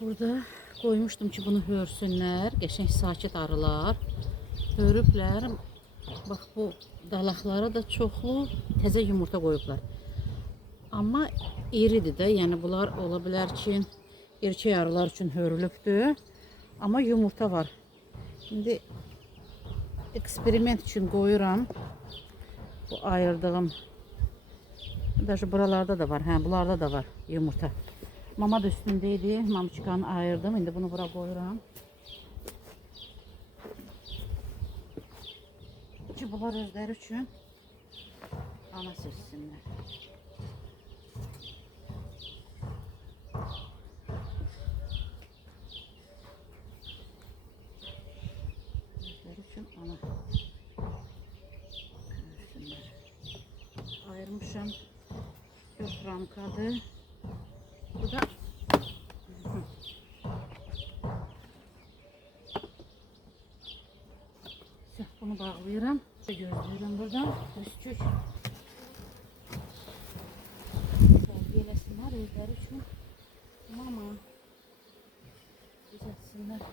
Burada koymuştum ki bunu hörsünlər. Qəşəng sakit arılar. Hörüblər. Bax bu dalaqlara da çoxlu təzə yumurta qoyublar. Amma iridir də, yəni bunlar ola bilər ki, erkək arılar üçün hörülübdür. Amma yumurta var. Şimdi eksperiment üçün qoyuram. Bu ayırdığım, даже buralarda da var, hə, bunlarda da var yumurta. Mama da üstündeydi, mamçıkanı ayırdım, indi bunu bura qoyuram. Ki bunlar özləri üçün ana seçsinlər. Özləri üçün ana görsünlər. Ayırmışam 4 ramkadır. Bu da bunu bağlayıram. Gözləyirəm buradan. Üstçük. Gelesinlər özləri üçün mama düzəltsinlər.